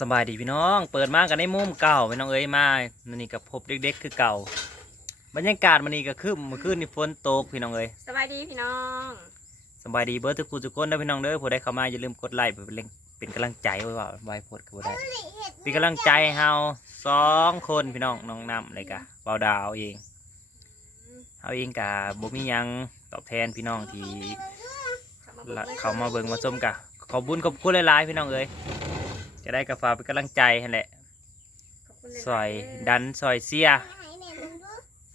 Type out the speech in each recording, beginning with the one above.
สบายดีพี่น้อง เปิดมากันในมุมเก่าพี่น้องเอ้ยมามันนี่กับพบเด็กๆคือเก่า บรรยากาศมันนี่ก็คือเมื่อคืนนี่ฝนตกพี่น้องเอ้ยสบายดีพี่น้องสบายดีเบิร์ดทุกคนทุกคนนะพี่น้องเด้อผู้ใดเข้ามาอย่าลืมกดไลค์เป็นแรงเป็นกำลังใจไว้ว่าไว้โพดคือบ่ได้เป็นกำลังใจให้เฮาสองคนพี่น้องน้องน้ำอะไรกะเบาดาวเองเฮาเองกะบ่มีหยังตอบแทนพี่น้องที่ละเขามาเบิ่งมาชมกะขอบบุญขอบคุณหลายๆพี่น้องเอ้ย จะได้กาฝากเป็นกำลังใจให้แหละขอบคุณหลาๆซอยดันซอยเสีย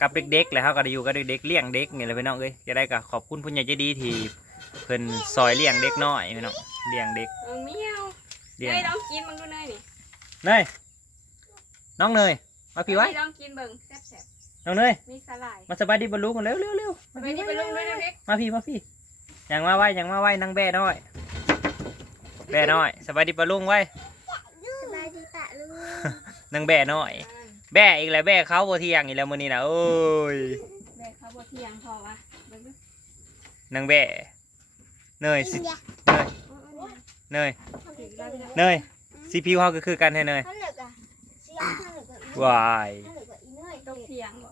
กับเด็กๆแหละเขาก็ได้อยู่กับเด็กๆเลี้ยงเด็กนี่แหละพี่น้องเอ้ยจะได้ก็ขอบคุณผู้ใหญ่ใจดีที่เพิ่นซอยเลี้ยงเด็กน้อยพี่น้องเลี้ยงเด็กเออเมียวเลี้ยงเนยลองกินมึงดูเนยนี่เนยน้องเนยมาพี่ไว้เนยลองกินเบิ่งแซ่บน้องเนยๆมีสลายมาสบายดีบรรลุกันเร็วเร็วเร็วสบายดีไปลุงด้วยนะเด็กมาพี่มาพี่ยังมาไว้ยังมาไว้นางแบ่น้อยแบ่น้อยสบายดีบรรลุไว้ สบายดีปะลูก นางแบ่น้อย แบ่อีกแล้วแบ่เขาบ่เที่ยงอีกแล้วมื้อนี้นะโอ้ยแบกเขาบดเทียงพอวะเบิ่งดูนางแบ่เนยสิเดี๋ยวเนยโอ้ยโอ้ยเนยถึงแล้วพี่น้องเนยซีพีเฮาก็คือกันแท้เนยท่านเหลือกอะเสียงท่านเหลือกอะวายท่านเหลือกอะอีเนยตกเทียงบ่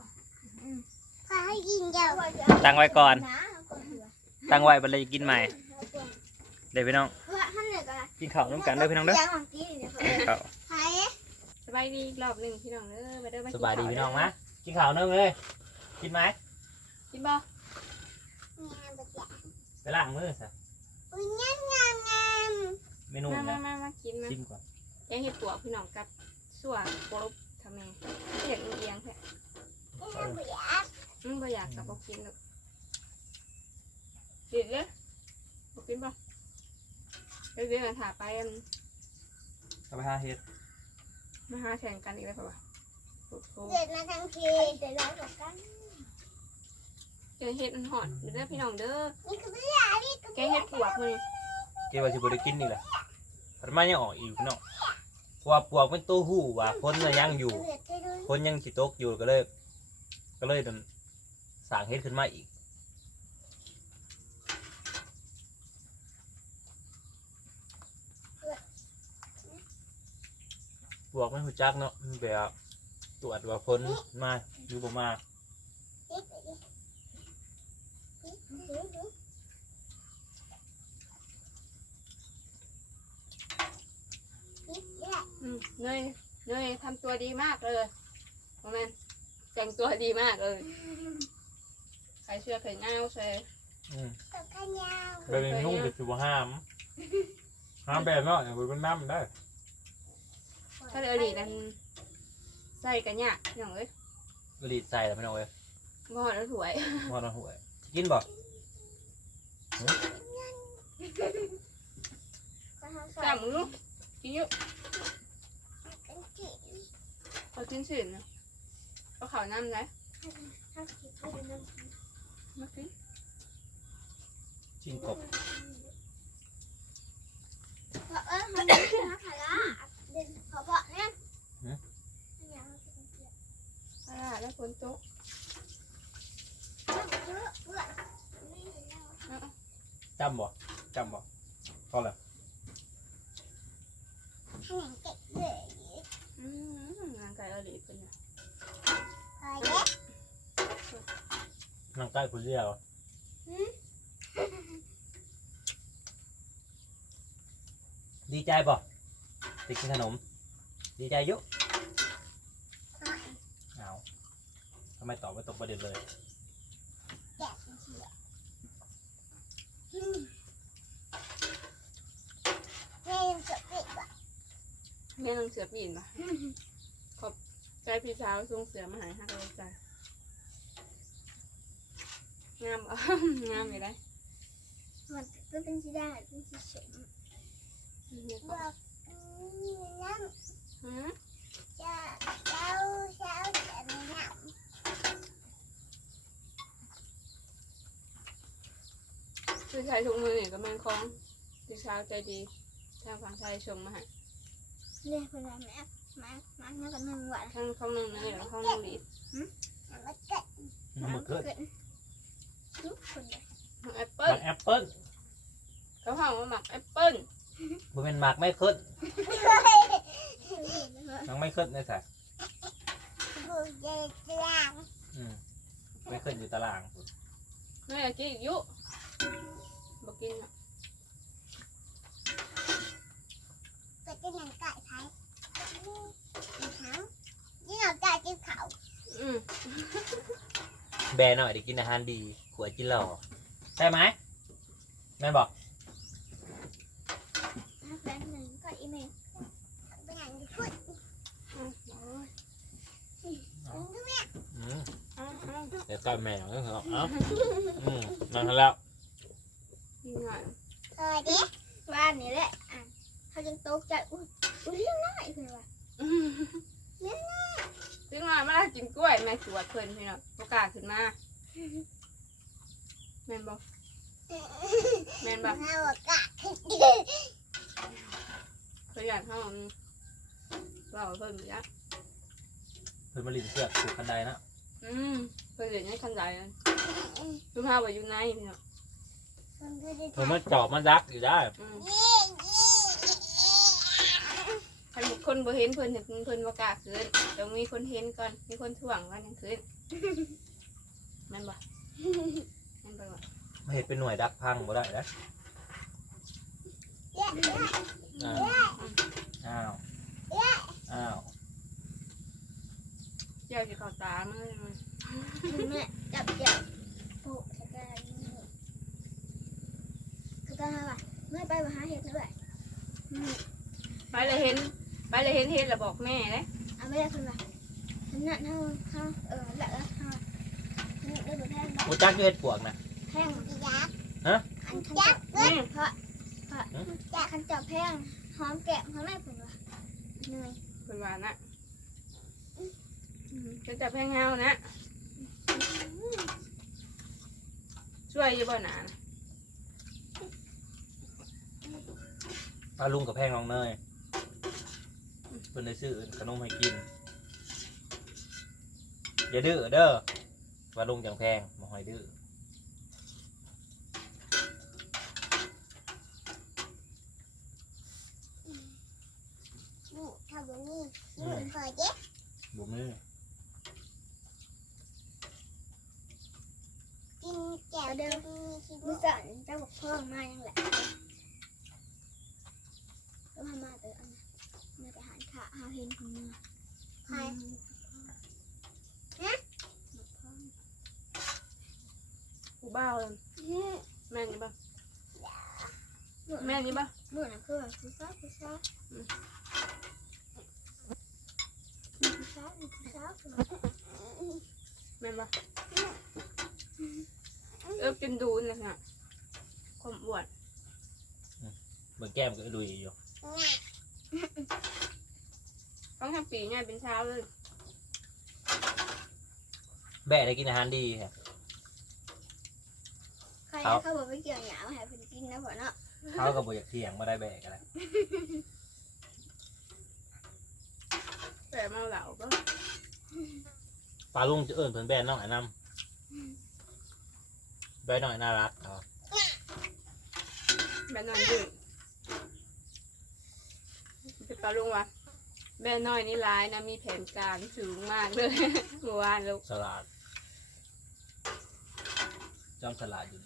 พาให้กินเจ้าตั้งไว้ก่อนนะเอาก่อนเถอะตั้งไว้บัดเลยกินใหม่เอาก่อนเดี๋ยวพี่น้องเพราะว่าท่านเหลือกอะกินข้าวน้ำกันเด้อพี่น้องเด้อสียของกินเดี๋ยวเขาข้าวพายส บายดีอีกรอบหนึ่งพี่น้องเด้อมาเด้อมาสบายดีข้วพี่น้องมะกินข้าวเนิ่งเลยกินไหมกินบ่งามประจักษ์ไปล้างมือซะอุ้ยงามงามงามเมนูมามานะมามากินมาชิมก่อนแกงเห็ดปวกพี่น้องกับสั่วโปรบทำไมเห็ดเอียงแท้งามประจักษ์อืมบ่อยากกับบ่กินหรอกดิดเลยบ่กินบ่เดี๋ยวเดี๋ยวถ่าไปอัน เอาไปหาเฮ็ด มาหาแข่งกันอีกแล้วเปล่าวะโอ้โหเด็ดมาทั้งทีเด็ดแล้วกับกันเจอเห็ดมันหอดเด้อพี่น้องเด้อนี่คือไม่อยากนี่คือแกงเห็ดปวกมือเกี่ยวกับสิบ่ได้กินนี่แหละมันมายังออกอีกพี่น้องเพราะว่าปวกเป็นตัวหู้ว่าพ้นน่ะยังอยู่ เด็ดได้ด้วยพ้นยังสิตกอยู่ก็เลย ก็เลยโดนสร้างเฮ็ดขึ้นมาอีก ปวกมันหูจักเนาะมันแบบตรวจว่าพ้นมาอยู่บ่มานี่ไปดินี่ดูดูนี่แหละอืมเนยเนยทำตัวดีมากเลยโมเมนแต่งตัวดีมากเลย ใครเชื่อใครเงาใส่อืมกับขยาวแบบนี้นุ่งจะสิบ่ห้ามห้ามแบบเนาะอย่าไปเป็นน้ำได้ ถ้าเดี๋ยวดีนั้นใส่กันเนี่ยพี่น้องเอ้ยกรีดใส่แล้วไม่เอาเว้ยบ่หอดแล้วถวยมอดหัวกินบ่จับมึงลูกกินเยอะเป็นจีเขากินสินนะเขาเขาน้ำนะถ้าคิดว่าเป็นน้ำมากินจิ้งกบเพราะเออมันเป็นน้ำผาละ เด่นเพราะเพราะเนี่ยตลาดแล้วฝนตกจำบ่จำบ่พอแล้วอืมงานไก่เอาหลีเป็นเนี่ยนั่งใกล้คุณเรียวดีใจบ่ ติกินขนม ดีใจอยุเอาทำไมตอบไม่ตกประเด็นเลยแม่น้องเสือปีนปะขอบใจพี่สาวส่งเสือมาใหายห้าร้อยใจงามอะงามเลยได้มันก็เป็นสีดาเป็นสีสมเนี่ยบอกน้ำ หืมจะเช้าเช้าจะไม่น้พี่ชายชงมือนี่ก็แม่นคล้องพี่สาวใจดีทางฝั่งชายชงมาให้เนี่ยเวลาแม่มามาเนี่ยก็นึ่งหวานทั้งข้างนึงนี่แล้วข้างนึงดีมันก็เกิดมันเกิดทุกคนเลยแอปเปิ้ลมันแอปเปิ้ลเขาห้องว่าหมักแอปเปิ้ล มันเป็นหมากไม่ขึ้นมน้องไม่ขึ้นได้ใส่บุกเดินกลางอืมไม่ขึ้นอยู่ตารางแม่อยากกินอีกอยุบอกกินอะก็จะนั่งไก่ไทยเขานี่เราไก่กินเขาอืมแบร์หน่อยได้กินอาหารดีขวดกินหล่อใช่ไหมแม่บอก แป๊บหนึ่งก็ อีเมลไปไหนดีพูดอืมโอ้ยก็แม่อืมเอาเอาเดี๋ยวก็แมวก็เหรอเอ้าอืมนั่นแล้วกินหน่อยเออเด็กบ้านนี้แหละอะเขาจึงตกใจอุ้ยอุ้ยเรื่องน้อยเลยว่ะอืมถึงมามากินกล้วยแม่สวดเพิ่นพี่น้องประกล้าศขึ้นมาแม่นบอกแม่นบอกเราอะกะเขา อยากให้มันเราเพิ่นอยู่แล้วเพิ่นมาลินเสือกถูกคันใดนะอืมเพิ่นเรียนให้คันใดนั่นคือพาไปอยู่ในพี่น้องเพิ่นมาจอบมาดักอยู่ได้อืมยี่ยี่คันบุคคนบ่เห็นเพิ่นเห็นเพิ่นบ่กล้าขึ้นต้องมีคนเห็นก่อนมีคนถ่วงก่อนยังขึ้นแม่นบ่แม่นบ่วะไม่เห็นเป็นหน่วยดักพังบ่ได้นะเย้เย้ อ้าวอ้าวอ้าวเจ้าสิเข้าตามื้อมันแม่จับจับโอ้ใช่ก็คือตอนนั้นว่ะเมื่อไปมาหาเห็ดด้วยไปเลยเห็น ไปเลยเห็นเฮ็ดแล้วบอกแม่เด้เอาไม่ได้คนว่ะฉันนั่นเท่าเท่าเออละละเท่าฉันได้แบบแพงกูจักอยู่เฮ็ดปวกนะแพงยักษ์ฮะขันจับนี่เพราะ เพราะจับขันจับแพงหอมแก้มหอมแม่ผมว่ะเหนื่อยเพิ่นว่านะอืมจะจับแพงเฮานะ ช่วยอยู่บ่หนานะปลาลุงกับแพงน้องเนยเพิ่นได้ซื้อขนมให้กิน อย่าดื้อเด้อปลาลุงจังแพงบ่หอยดื้อ นี่ทำแบบนี้นี่พอเจ๊ บ่มือกินแก้วเดิมมือสั่นเจ้าบอกพ่อมายังแหละแล้วพามาเตออันมาไปหารขาหาเห็นของมือใครผู้บ่าวเลยแม่นอยู่บ่แม่นอยู่บ่เมื่อนั้นคือแบบผู้ชายผู้ชายผู้ชายผู้ชาย แม่นบ่เอิบจนดูนเลยค่ะความอ้วนเบิ่งแก้มก็ดุยอยู่ต้องทำปีง่ายเป็นเช้าเลยแบะได้กินอาหารดีครับใครเขาบอกไม่เกี่ยวหยาให้เป็นกินนะพ่อเนาะเขาก็บ่อยากเที่ยงบ่ได้แบะกันแล้ว แต่เมาเหล่าก็ปลาลุงจะเอิ้นเพิ่นแบะน้องไอ้นำแบะน้อยน่ารักเอาแม่นอนยืดจะปลาลุงวะแม่น้อยนี่ร้ายนะมีแผนการสูงมากเลยเมื่อวานลูกสลัดจอมสลัดอยู่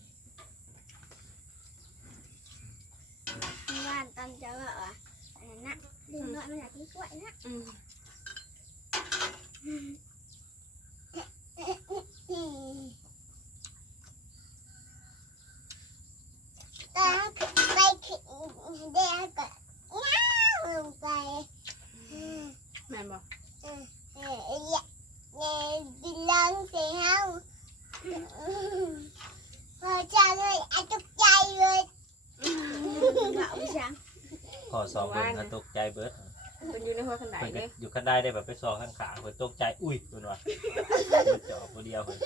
นี่บ้านตอนเจ้าอะอันนั้นนะลืมน้อยมันอยากกินกล้วยนะ อืม แม่นบอกเออเนี่ยเนี่ยดิลองเสียเฮาพอจะเลยอะตกใจเลยเบาจังพอสองเบิ่งก็ตกใจเบิดเป็ นอยู่ในหัวขนาดเพิ่นก็เลยอยู่คันได้ได้แบบไปซอกข้างขาเพิ่นตกใจอุ้ยเพิ่นว่าเพิ่นจะออกผู้เดียวเพิ่น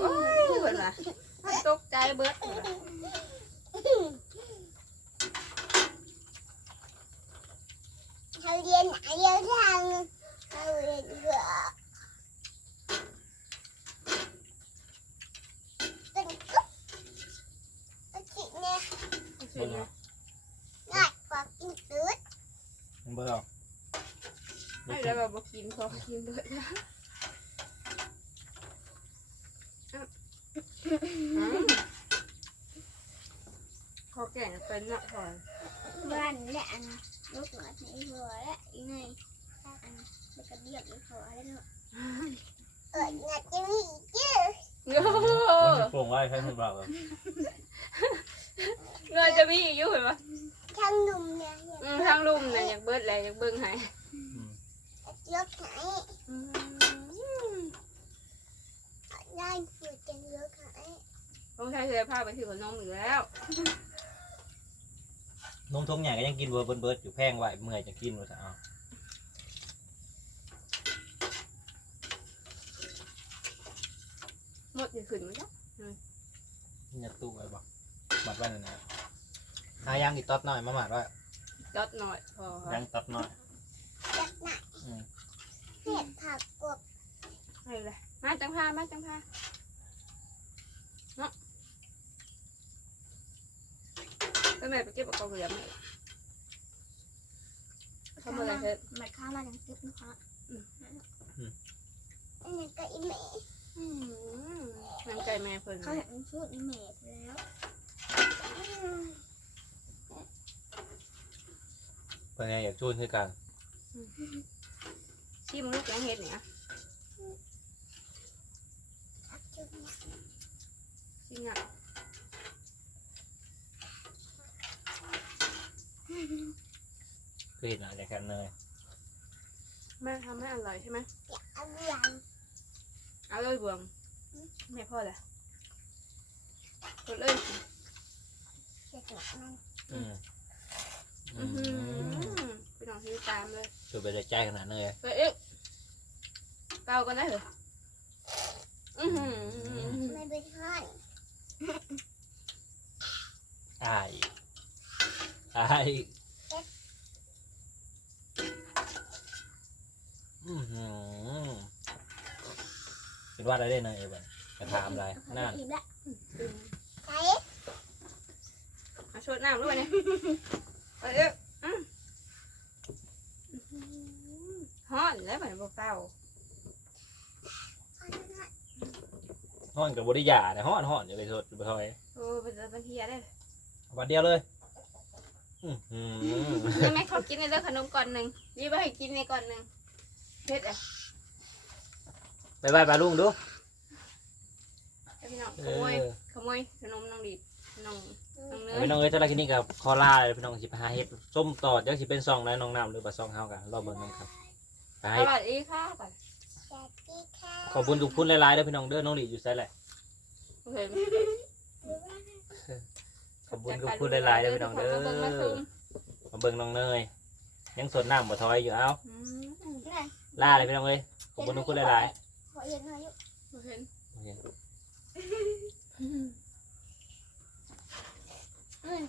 โอ้ยเบิดล่ะมันตกใจเบิดเบิดล่ะเขาเรียนเรียนทางเขาเรียนเรือเป็นกุ๊บโอเคเนี่ย เสียงเนี่ย ง่ายกว่ากินตืด มึงเบิ่งเอา ให้ แล้วแบบบอกกินพอกินด้วยนะอืมขอแก่งเป็นเนาะพอบ้านและอันลูกหมาในหัวและอีไงอันแล้วก็เบียบในหัวแล้วเนาะเอออยากจะมีกเยอะโอ้โหมันจะโป่งไว้ใครไม่บอกเลยเงินจะมีอยู่เห็นปะทั้งหนุ่มเนี่ยทางลุ่มนะอยากเบิดอะไรอยากเบิ่งให้ ยกไหนอืมได้ฝึกกันยกไหนต้องใช้เสื้อผ้าไปถือขนมอยู่แล้วนมทงใหญ่ก็ยังกินเบิร์ดเบิร์ดอยู่แพงไว้เมื่อยจะกินว่าจะเอาหมดจะขึ้นมั้ยจ๊ะนี่จะตู้ไว้บอกหมัดไว้หน่อยนะหายังอีกต๊อดหน่อยมาหมัดไว้จดหน่อยพอยังต๊อดหน่อยจักไหนอืม เห็ดผักกบให้เลยมาจังพามาจังพาเนาะไปแม่ไปเก็บเอากระเหลือมให้ทำอะไรเถอะมันเข้ามาดังตึ๊บนะคะอันนี้ก็อีเมย์อืมน้ำใจแม่เพิ่นเขาเห็นชุดอีเมย์แล้วเป็นไงอยากช่วยคือกัน ชิมลูกแกงเห็ดเนี่ยชักจุดเนี่ยชิมอะคือเห็นอะไรกันเลยแม่ทำให้อร่อยใช่ไหมอยากเอาหลังเอาเลยบวงแม่พ่อแหละกดเลยเสร็จแล้วมันอืมอือือหืมอไปนอนที่ตามเลยคือไปได้ใจขนาดนั้นเลยไปเอ๊ะ เกากันได้เหรออือหือไม่เป็นห้อนอายอายอือหือเป็นว่าอะไรได้เนยเอวันจะถามอะไรนั่นอิ่มละอืมใช้เอาชดน้ำด้วยเนี่ยไปเอ๊ะอืมฮ้อนแล้วเหมือนพวกเต้า ห้อนกับบริยาเนี่ยห้อนห้อนอย่าไปสดอย่าไปทอยโอ้เป็นเป็นเฮียได้เลยวันเดียวเลยอือหือยังไม่เขากินในเรื่องขนมก่อนหนึ่งนี่ไปให้กินในก่อนหนึ่งเผ็ดอะไปบายปลาลุงดูให้พี่น้องเอขโมยอขโมยขนมน้องดีดน้องน้องเนเอายพี่น้องเอ้ยตอนแรกนี่กับคอล่าเลยพี่น้องสิไปหาเห็ดส้มต่อจักสิเป็นซองแล้วน้องน้ำหรือว่าซองเฮากันรอบเบิ่งกันครับไปสให้วัสดีค่ะก่อนส วัสดีค่ะขอบคุณทุกคุณหลายๆเด้อพี่น้องเด้อน้องหลีอยู่ไสแหละเห็นขอบคุณทุกคุณหลายๆเด้อพี่น้องเด้อมาเบิ่งมาซุ่มมาเบิ่งน้องเนยยังสดน้ำบ่ทอยอยู่เอ้าอืมนั่นล่าเลยพี่น้องเอ้ยขอบคุณทุกคุณหลายขอเย็นหน่อยอยู่เห็นๆโอเคอืมอืม